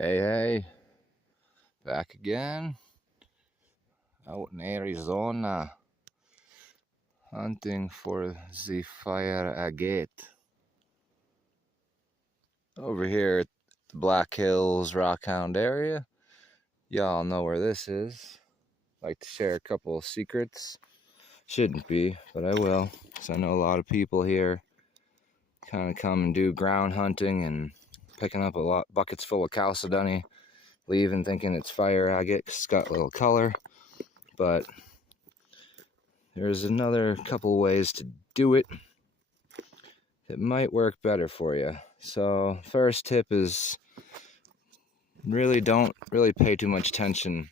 Hey, back again out in Arizona hunting for the fire agate. Over here at the Black Hills Rock Hound area. Y'all know where this is. Like to share a couple of secrets. Shouldn't be, but I will, because I know a lot of people here kind of come and do ground hunting and picking up a lot buckets full of chalcedony, leaving thinking it's fire agate 'cause it's got a little color, but there's another couple ways to do it that might work better for you. So first tip is don't pay too much attention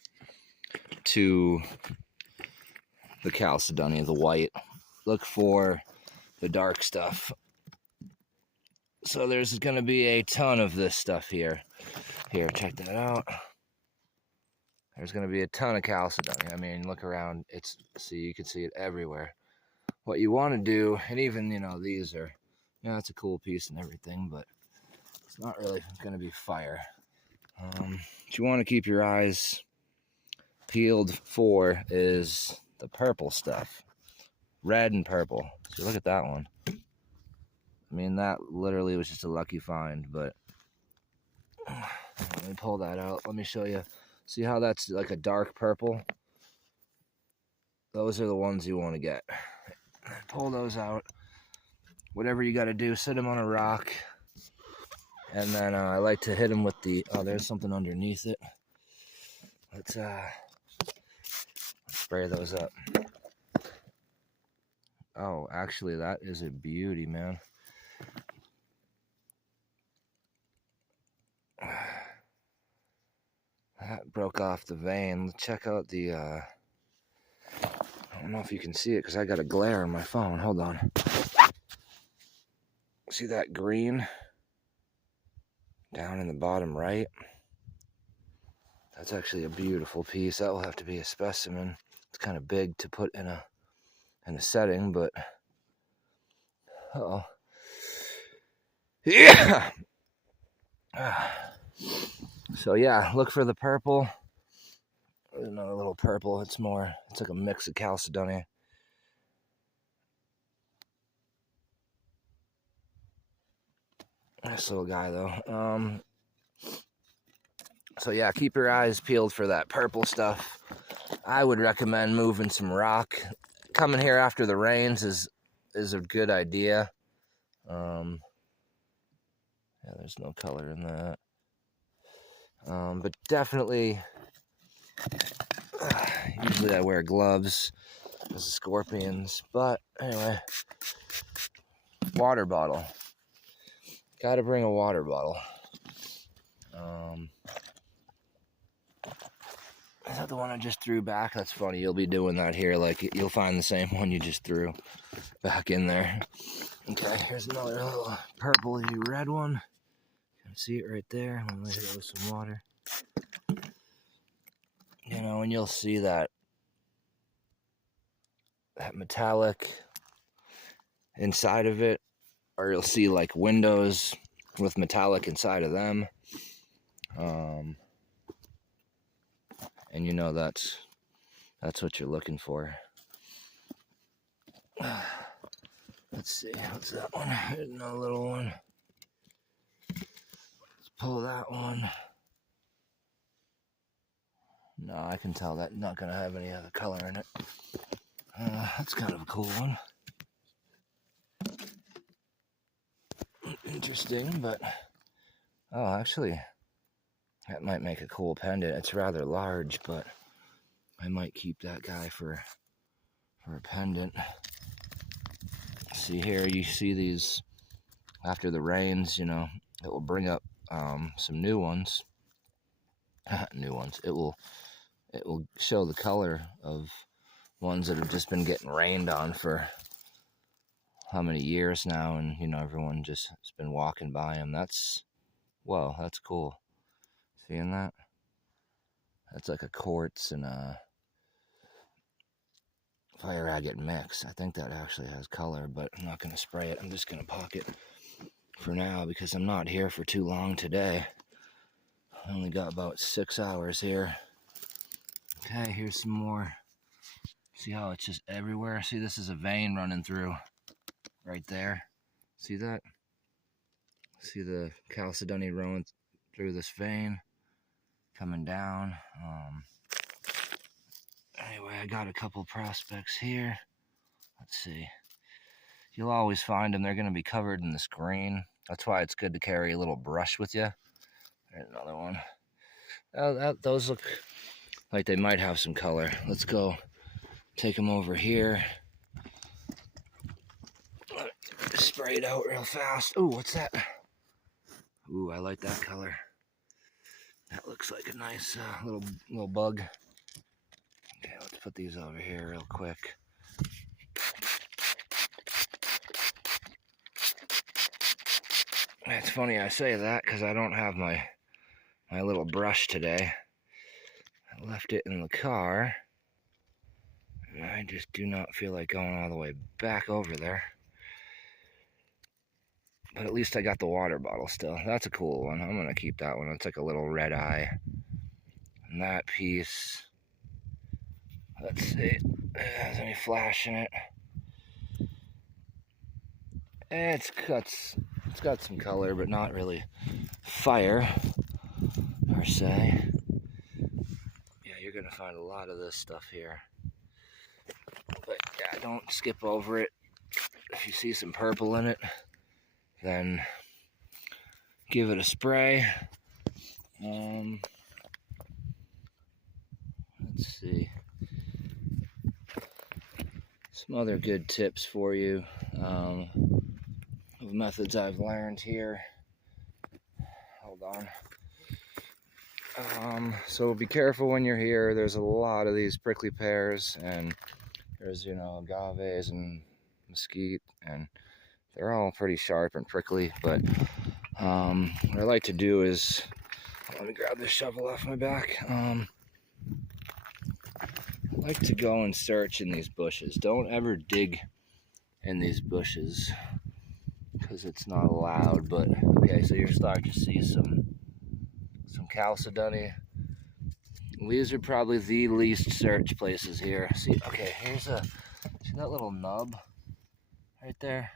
to the chalcedony, the white. Look for the dark stuff. So there's going to be a ton of this stuff here. Here, check that out. There's going to be a ton of chalcedony. I mean, look around. You can see it everywhere. What you want to do, and even, these are, it's a cool piece and everything, but it's not really going to be fire. What you want to keep your eyes peeled for is the purple stuff. Red and purple. So look at that one. I mean, that literally was just a lucky find, but let me pull that out. Let me show you. See how that's like a dark purple? Those are the ones you want to get. Pull those out. Whatever you got to do, sit them on a rock. And then I like to hit them with the... Oh, there's something underneath it. Let's spray those up. Oh, actually, that is a beauty, man. That broke off the vein. Check out the... I don't know if you can see it because I got a glare on my phone. Hold on. See that green? Down in the bottom right? That's actually a beautiful piece. That will have to be a specimen. It's kind of big to put in a setting, but uh-oh. Yeah. So yeah, look for the purple. There's another little purple. It's like a mix of chalcedony. Nice little guy though. So yeah, keep your eyes peeled for that purple stuff. I would recommend moving some rock. Coming here after the rains is a good idea. Yeah, there's no color in that. But definitely, usually I wear gloves because of scorpions. But anyway, water bottle. Gotta bring a water bottle. Is that the one I just threw back? That's funny. You'll be doing that here. Like, you'll find the same one you just threw back in there. Okay, here's another little purpley red one. You can see it right there. I'm gonna hit it with some water. And you'll see that metallic inside of it, or you'll see like windows with metallic inside of them. And that's what you're looking for. Let's see, what's that one? Here's another little one. Let's pull that one. No, I can tell that's not gonna have any other color in it. That's kind of a cool one. Interesting, but actually, that might make a cool pendant. It's rather large, but I might keep that guy for a pendant. See here, you see these after the rains, it will bring up some new ones. New ones. It will show the color of ones that have just been getting rained on for how many years now, and everyone just has been walking by them. That's cool. Seeing that? That's like a quartz and a fire agate mix. I think that actually has color, but I'm not going to spray it. I'm just going to pocket for now because I'm not here for too long today. I only got about 6 hours here. Okay, here's some more. See how it's just everywhere? See, this is a vein running through right there. See that? See the chalcedony rolling through this vein, coming down. Anyway, I got a couple prospects here. Let's see. You'll always find them. They're going to be covered in this green. That's why it's good to carry a little brush with you. There's another one. Those look like they might have some color. Let's go take them over here. Spray it out real fast. Ooh, what's that? Ooh, I like that color. That looks like a nice little bug. Okay, let's put these over here real quick. It's funny I say that because I don't have my little brush today. I left it in the car. And I just do not feel like going all the way back over there. But at least I got the water bottle still. That's a cool one. I'm going to keep that one. It's like a little red eye. And that piece. Let's see. Has any flash in it? It's got some color, but not really fire, per se. Yeah, you're going to find a lot of this stuff here. But yeah, don't skip over it. If you see some purple in it, then give it a spray. Let's see. Some other good tips for you of methods I've learned here. Hold on. So be careful when you're here. There's a lot of these prickly pears, and there's, agaves and mesquite, and they're all pretty sharp and prickly. But what I like to do is, let me grab this shovel off my back. I like to go and search in these bushes. Don't ever dig in these bushes because it's not allowed. But okay, so you're starting to see some chalcedony. These are probably the least searched places here. See, okay, see that little nub right there?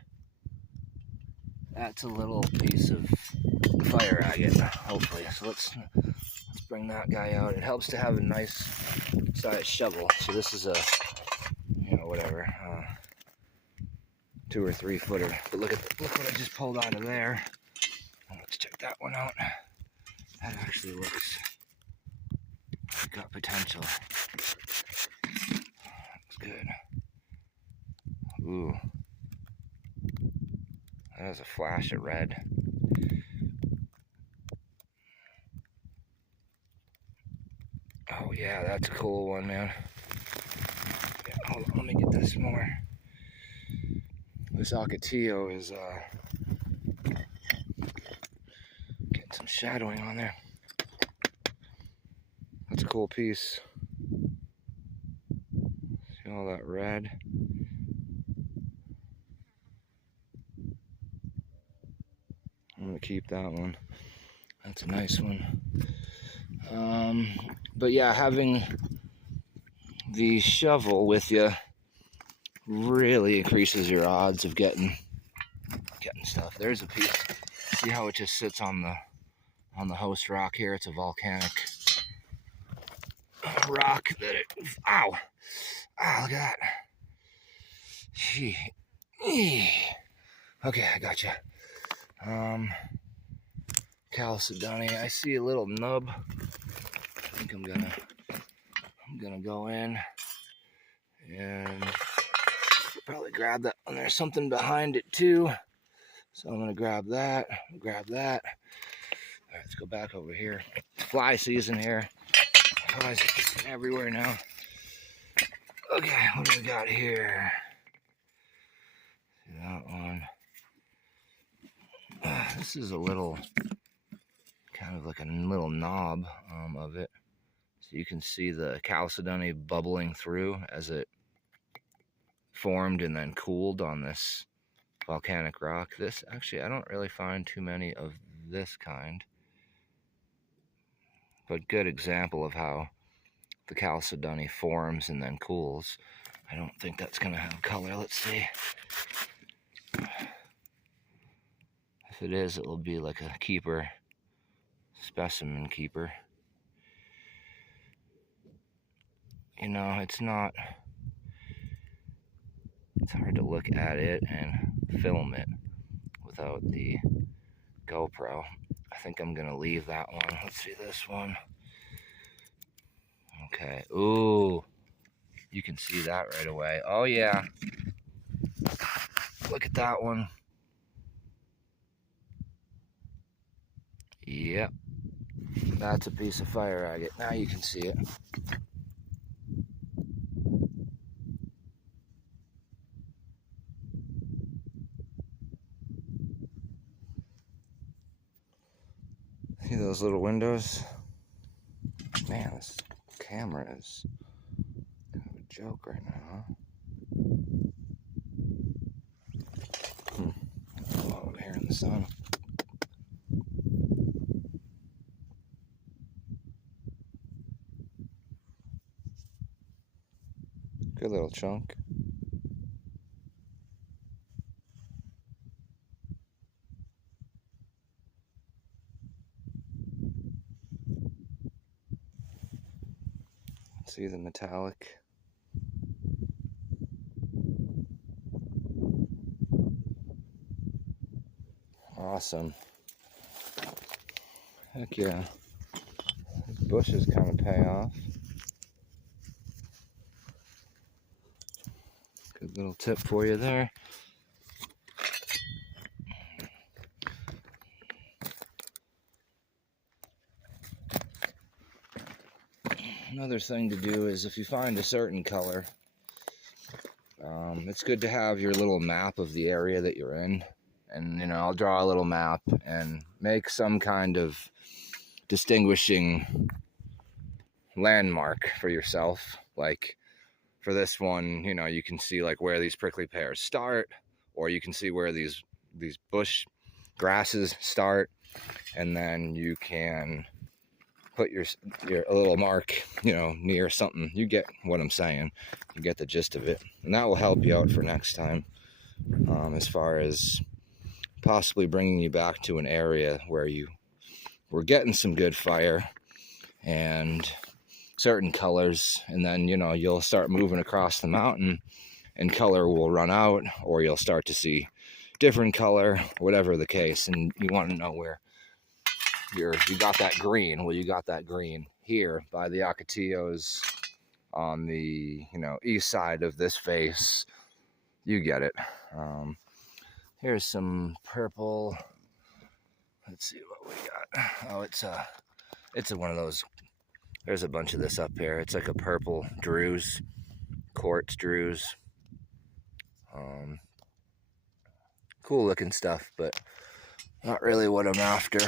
That's a little piece of fire agate, hopefully. So let's bring that guy out. It helps to have a nice sized shovel. So this is a, whatever, 2 or 3 footer. But look what I just pulled out of there. Let's check that one out. That actually looks got potential. That's good. Ooh. That has a flash of red. Oh yeah, that's a cool one, man. Yeah, hold on, let me get this more. This agatillo is getting some shadowing on there. That's a cool piece. See all that red? I'm gonna keep that one. That's a nice one. But yeah, having the shovel with you really increases your odds of getting stuff. There's a piece. See how it just sits on the host rock here? It's a volcanic rock that it. Ow! Ah, look at that. Gee. Okay, I gotcha. Chalcedony. I see a little nub. I think I'm gonna go in and probably grab that. And there's something behind it too. So I'm gonna grab that. All right, let's go back over here. It's fly season here. Flies everywhere now. Okay, what do we got here? See that one. This is a little, kind of like a little knob of it. So you can see the chalcedony bubbling through as it formed and then cooled on this volcanic rock. This, actually, I don't really find too many of this kind. but good example of how the chalcedony forms and then cools. I don't think that's going to have color. Let's see. If it is, it will be like a keeper, specimen keeper. You know, it's hard to look at it and film it without the GoPro. I think I'm gonna leave that one. Let's see this one. Okay, ooh, you can see that right away. Oh yeah, look at that one. Yep, that's a piece of fire agate. Now you can see it. See those little windows? Man, this camera is kind of a joke right now, huh? Oh, over here in the sun. Good little chunk. See the metallic. Awesome. Heck yeah. These bushes kind of pay off. Good little tip for you there. Another thing to do is if you find a certain color, it's good to have your little map of the area that you're in. And, you know, I'll draw a little map and make some kind of distinguishing landmark for yourself. Like for this one, you know, you can see like where these prickly pears start, or you can see where these bush grasses start, and then you can put your a little mark, you know, near something. You get what I'm saying. You get the gist of it, and that will help you out for next time, as far as possibly bringing you back to an area where you were getting some good fire and certain colors, and then, you know, you'll start moving across the mountain and color will run out, or you'll start to see different color, whatever the case, and you want to know where you got that green. Well, you got that green here by the Ocotillos on the, you know, east side of this face. You get it. Here's some purple. Let's see what we got. Oh, it's one of those. There's a bunch of this up here. It's like a purple Drews, quartz Drews. Cool looking stuff, but not really what I'm after.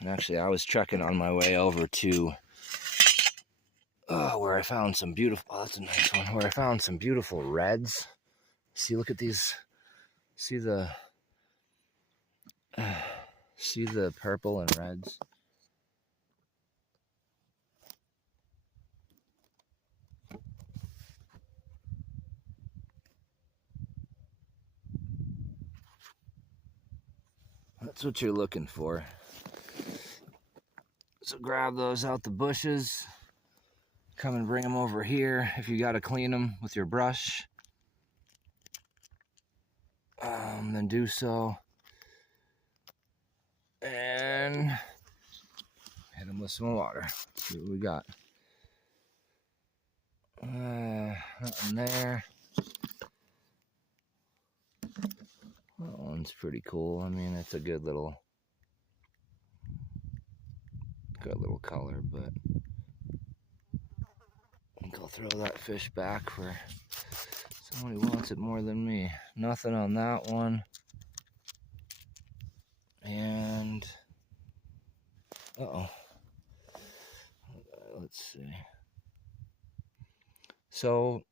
And actually, I was trekking on my way over to where I found some beautiful. Oh, that's a nice one. Where I found some beautiful reds. See, look at these. See the purple and reds. That's what you're looking for. So grab those out the bushes. Come and bring them over here. If you got to clean them with your brush, then do so. And hit them with some water. See what we got. Nothing there. That one's pretty cool. I mean, it's a good little color, but I think I'll throw that fish back for somebody who wants it more than me. Nothing on that one. And let's see. So,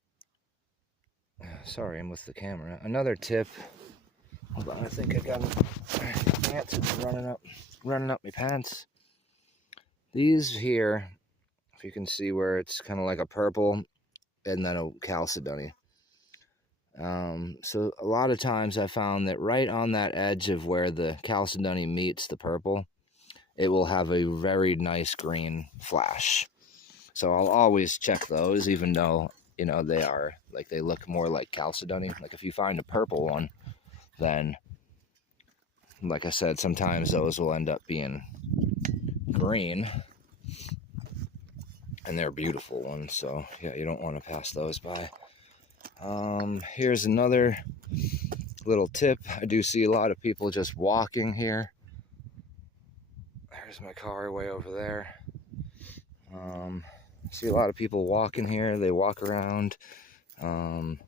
sorry, I'm with the camera. Another tip Hold on, I think I got pants running up my pants. These here, if you can see where it's kind of like a purple and then a chalcedony. So a lot of times I found that right on that edge of where the chalcedony meets the purple, it will have a very nice green flash. So I'll always check those, even though, you know, they look more like chalcedony. Like if you find a purple one, then, like I said, sometimes those will end up being green, and they're beautiful ones. So yeah, you don't want to pass those by. Here's another little tip. I do see a lot of people just walking here. There's my car way over there. See a lot of people walking here. They walk around, and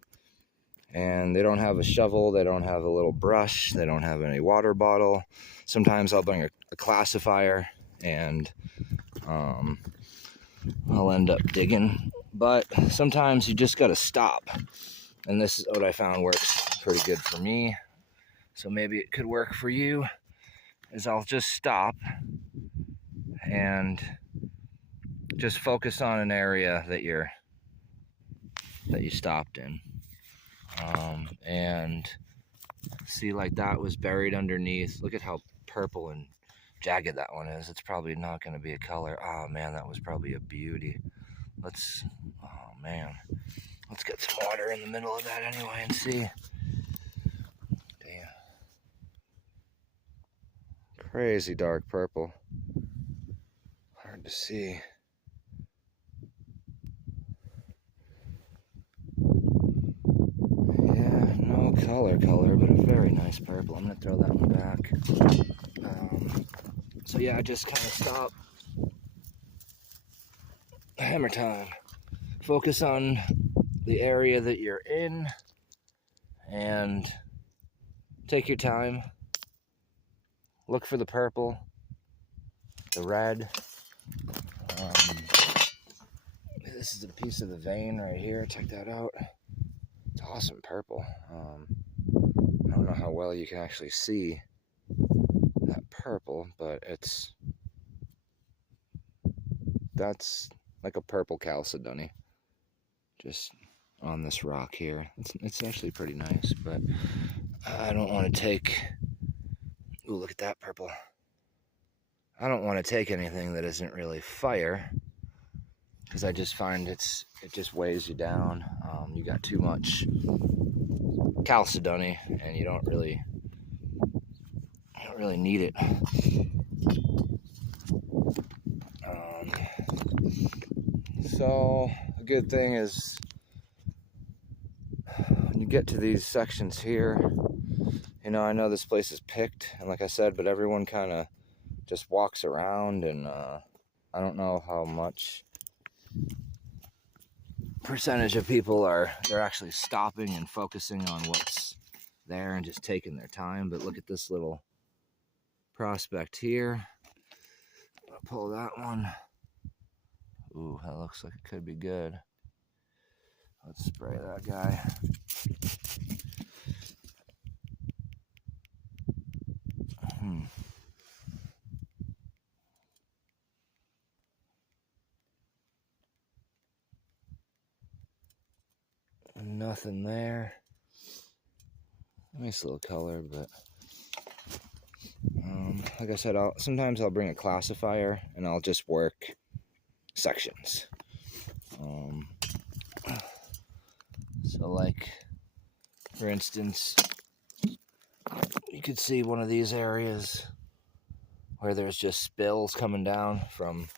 they don't have a shovel. They don't have a little brush. They don't have any water bottle. Sometimes I'll bring a classifier, and I'll end up digging. But sometimes you just gotta stop. And this is what I found works pretty good for me. So maybe it could work for you, is I'll just stop and just focus on an area that you stopped in. And see, like that was buried underneath. Look at how purple and jagged that one is. It's probably not going to be a color. Oh man, that was probably a beauty. Oh man, let's get some water in the middle of that anyway and see. Damn. Crazy dark purple. Hard to see. Yeah, no color, but a very nice purple. I'm gonna throw that one back. So yeah, I just kind of stop. Hammer time. Focus on the area that you're in and take your time. Look for the purple, the red. This is a piece of the vein right here. Check that out. It's awesome purple. I don't know how well you can actually see that purple, but that's like a purple chalcedony just on this rock here. It's actually pretty nice, but I don't want to take... Ooh, look at that purple. I don't want to take anything that isn't really fire, because I just find it just weighs you down. You got too much chalcedony, and you don't really need it. So a good thing is when you get to these sections here, you know, I know this place is picked, and like I said, but everyone kind of just walks around, and I don't know how much percentage of people they're actually stopping and focusing on what's there and just taking their time. But look at this little prospect here. I'll pull that one. Ooh, that looks like it could be good. Let's spray that guy. Nothing there. Nice little color, but like I said, sometimes I'll bring a classifier and I'll just work sections. So like, for instance, you could see one of these areas where there's just spills coming down from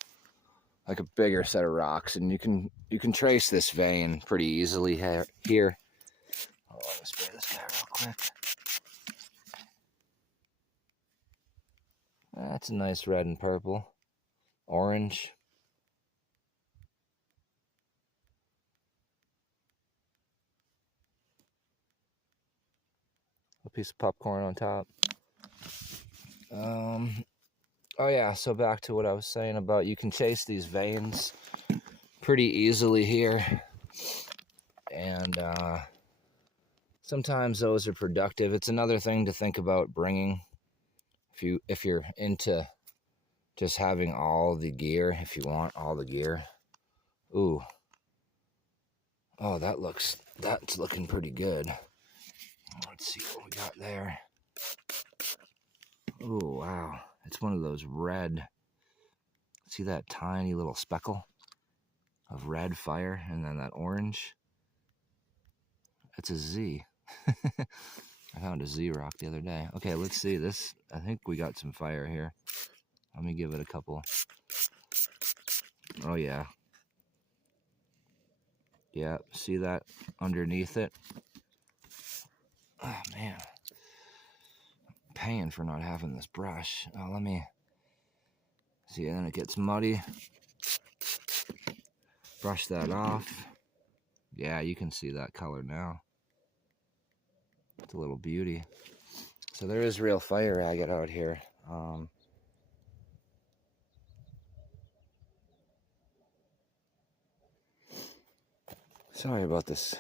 like a bigger set of rocks, and you can trace this vein pretty easily here. Oh, let me spray this guy real quick. That's a nice red and purple, orange. A piece of popcorn on top. Oh yeah, so back to what I was saying about you can chase these veins pretty easily here. And sometimes those are productive. It's another thing to think about bringing if you're into just having all the gear, if you want all the gear. Ooh. Oh, that's looking pretty good. Let's see what we got there. Oh, wow. It's one of those red. See that tiny little speckle of red fire and then that orange? It's a Z. I found a Z rock the other day. Okay, let's see this. I think we got some fire here. Let me give it a couple. Oh, yeah. Yeah, see that underneath it? Oh, man. I'm paying for not having this brush. Oh, let me see, and then it gets muddy. Brush that off. Yeah, you can see that color now. It's a little beauty. So there is real fire agate out here. Sorry about this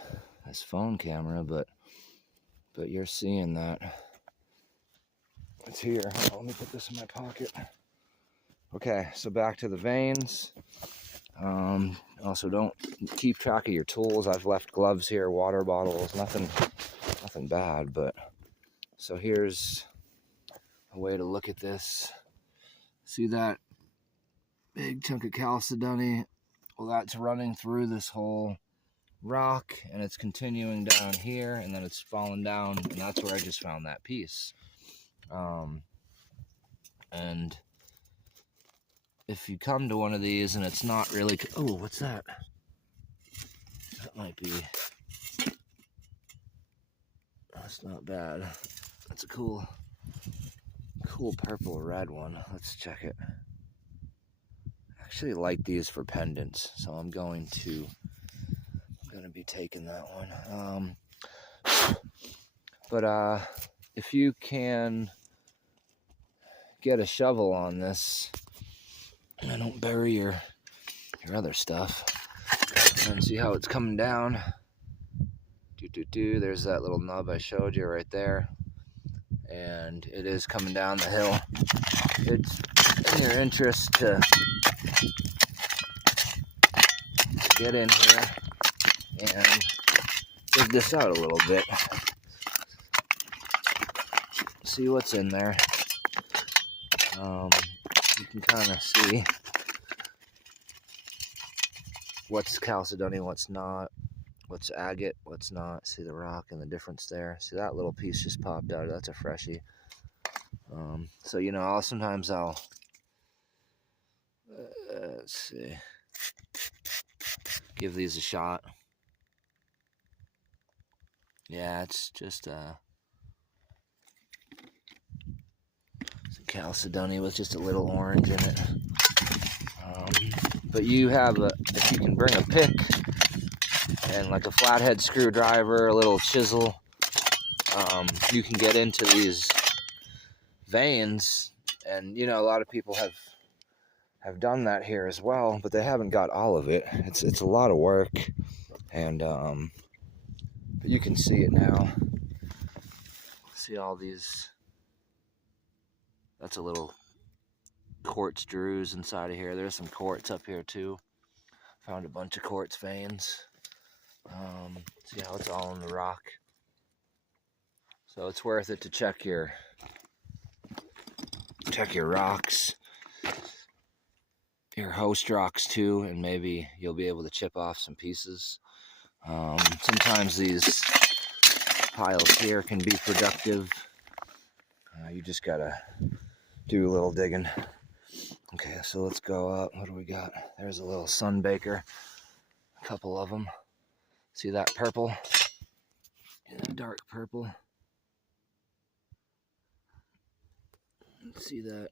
phone camera, but you're seeing that. It's here. Hold on, let me put this in my pocket. Okay, so back to the veins. Also, don't keep track of your tools. I've left gloves here, water bottles, nothing bad. But so here's a way to look at this. See that big chunk of chalcedony? Well, that's running through this whole rock, and it's continuing down here, and then it's falling down, and that's where I just found that piece. And if you come to one of these and it's not really, oh, what's that? That might be, that's not bad. That's a cool purple red one. Let's check it. I actually like these for pendants, so I'm going to be taking that one. But if you can get a shovel on this and don't bury your other stuff, and see how it's coming down. There's that little nub I showed you right there, and it is coming down the hill. It's in your interest to get in here and dig this out a little bit. See what's in there. You can kind of see what's chalcedony, what's not, what's agate, what's not. See the rock and the difference there. See that little piece just popped out. That's a freshie. So sometimes I'll let's see, give these a shot. Yeah, it's just some chalcedony with just a little orange in it. But if you can bring a pick and like a flathead screwdriver, a little chisel, you can get into these veins. And a lot of people have done that here as well, but they haven't got all of it. It's a lot of work, and but you can see it now. See all these. That's a little quartz druze inside of here. There's some quartz up here too. Found a bunch of quartz veins. See how it's all in the rock. So it's worth it to check your rocks, your host rocks too, and maybe you'll be able to chip off some pieces. Sometimes these piles here can be productive. You just gotta do a little digging. Okay, so let's go up. What do we got? There's a little sunbaker. A couple of them. See that purple? Yeah, dark purple. See that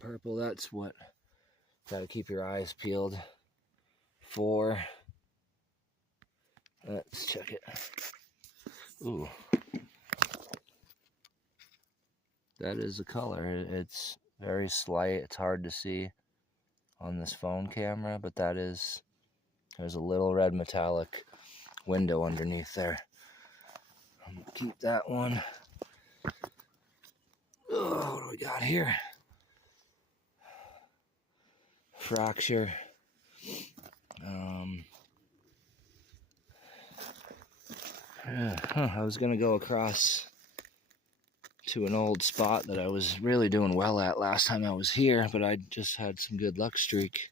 purple? That's what gotta keep your eyes peeled for. Let's check it. Ooh. That is the color. It's very slight. It's hard to see on this phone camera, but there's a little red metallic window underneath there. Keep that one. Oh, what do we got here? Fracture. I was gonna go across to an old spot that I was really doing well at last time I was here, but I just had some good luck streak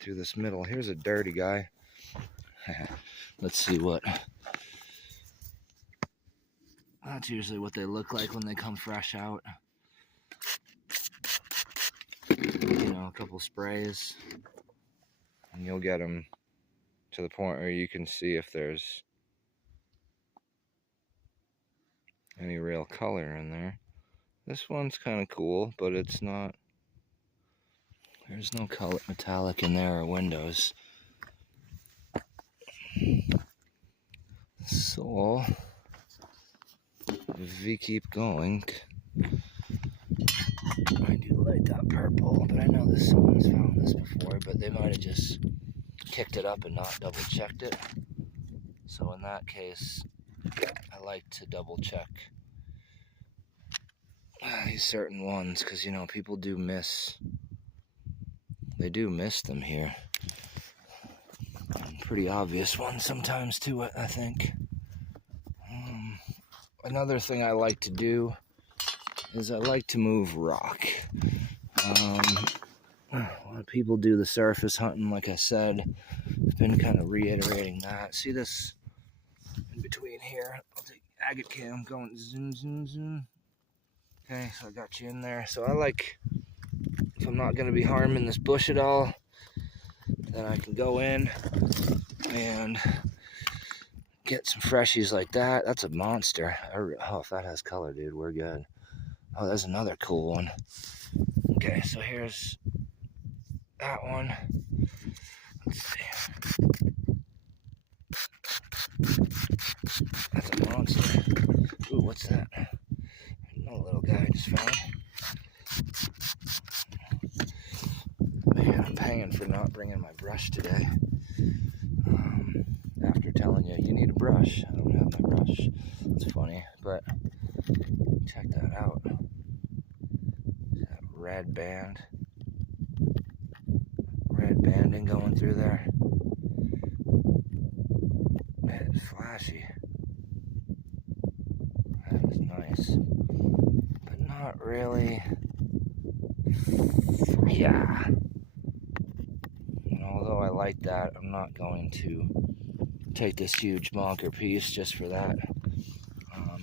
through this middle. Here's a dirty guy. Let's see what. That's usually what they look like when they come fresh out. You know, a couple sprays, and you'll get them to the point where you can see if there's any real color in there. This one's kind of cool, but it's not. There's no color metallic in there or windows. So, if we keep going, I do like that purple, but I know that someone's found this before, but they might have just kicked it up and not double checked it. So in that case, I like to double check these certain ones, because you know, people do miss. They do miss them here. Pretty obvious ones sometimes too, I think. Another thing I like to do is I like to move rock. A lot of people do the surface hunting, like I said. I've been kind of reiterating that. See this in between here? I'll take agate cam, going zoom, zoom, zoom. Okay, so I got you in there. So I like, if I'm not going to be harming this bush at all, then I can go in and get some freshies like that. That's a monster. Oh, if that has color, dude, we're good. Oh, there's another cool one. Okay, so here's that one. Let's see. That's a monster. Ooh, what's that? No little guy I just found. Man, I'm paying for not bringing my brush today. After telling you, you need a brush. I don't have my brush. It's funny, but check that out. That red band. Red banding going through there. It's flashy. That is nice. But not really. Yeah. And although I like that, I'm not going to take this huge bonker piece just for that.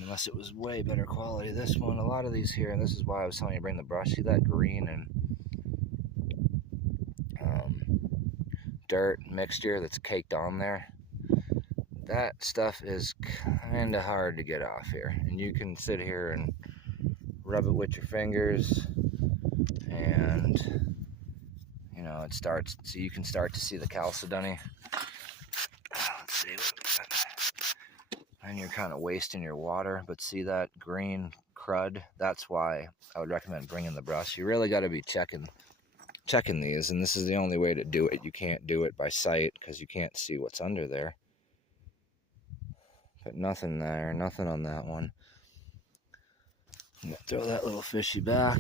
Unless it was way better quality. This one, a lot of these here, and this is why I was telling you to bring the brush. See that green and dirt mixture that's caked on there? That stuff is kind of hard to get off here. And you can sit here and rub it with your fingers, and you know, it starts, so you can start to see the chalcedony. Let's see what we got. And you're kind of wasting your water, but see that green crud? That's why I would recommend bringing the brush. You really got to be checking these, and this is the only way to do it. You can't do it by sight because you can't see what's under there. But nothing there, nothing on that one. I'm gonna throw that little fishy back.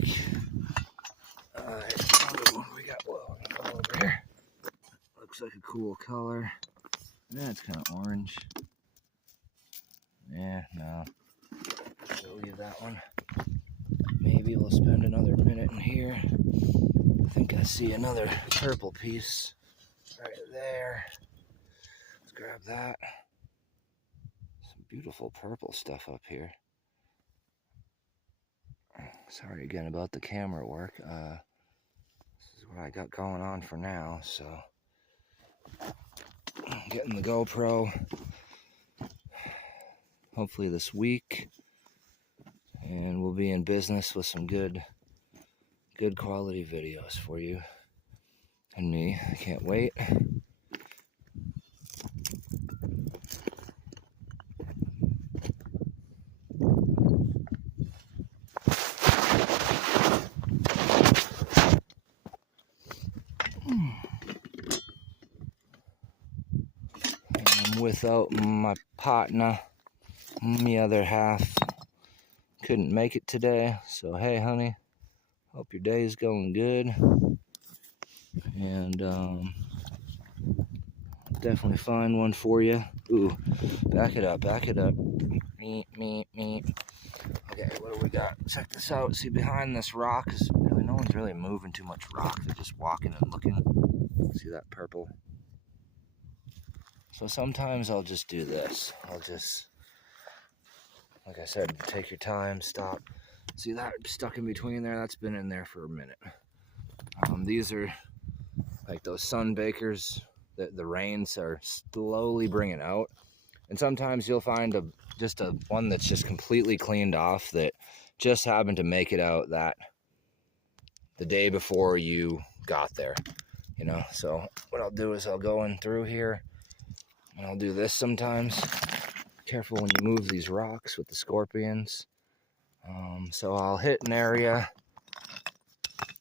What we got? Whoa, over here. Looks like a cool color. Yeah, it's kind of orange. Yeah, no. So we'll leave that one. Maybe we'll spend another minute in here. I think I see another purple piece right there. Let's grab that. Some beautiful purple stuff up here. Sorry again about the camera work. This is what I got going on for now, so getting the GoPro hopefully this week, and we'll be in business with some good quality videos for you and me. I can't wait. And without my partner, The other half couldn't make it today, so hey honey, hope your day is going good, and definitely find one for you. Ooh, back it up, meet. Okay, what do we got? Check this out. See, behind this rock is really, no one's really moving too much rock. They're just walking and looking. See that purple? So sometimes I'll just do this. I'll just, like I said, take your time, stop. See that stuck in between there? That's been in there for a minute. These are like those sun bakers that the rains are slowly bringing out. And sometimes you'll find just a one that's just completely cleaned off that just happened to make it out that the day before you got there, you know. So what I'll do is I'll go in through here and I'll do this sometimes. Careful when you move these rocks with the scorpions. So I'll hit an area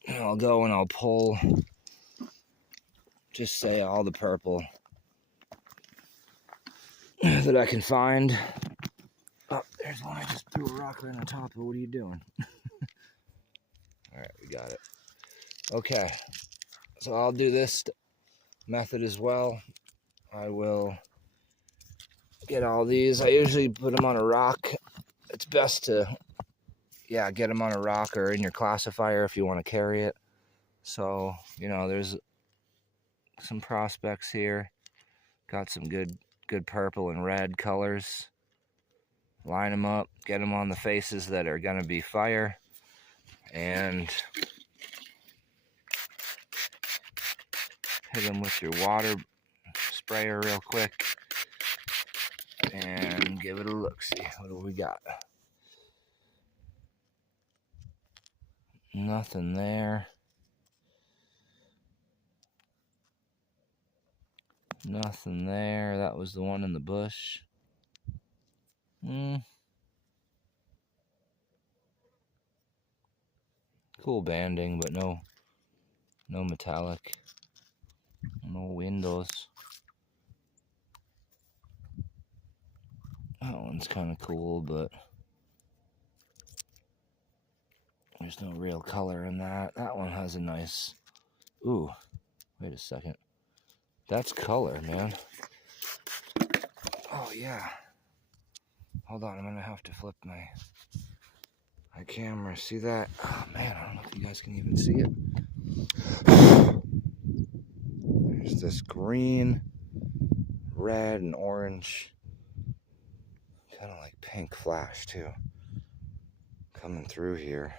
and I'll go and I'll pull, just say all the purple that I can find. Oh, there's one I just threw a rock right on top of. What are you doing? All right, we got it. Okay, so I'll do this method as well. I will get all these. I usually put them on a rock. It's best to, yeah, get them on a rock or in your classifier if you want to carry it. So, you know, there's some prospects here. Got some good purple and red colors. Line them up, get them on the faces that are going to be fire, and hit them with your water sprayer real quick and give it a look. See, what do we got? Nothing there. Nothing there. That was the one in the bush. Cool banding, but no metallic. No windows. That one's kind of cool, but there's no real color in that. That one has a nice... Ooh, wait a second. That's color, man. Oh, yeah. Hold on, I'm going to have to flip my camera. See that? Oh, man, I don't know if you guys can even see it. There's this green, red, and orange. Kind of like pink flash, too. Coming through here.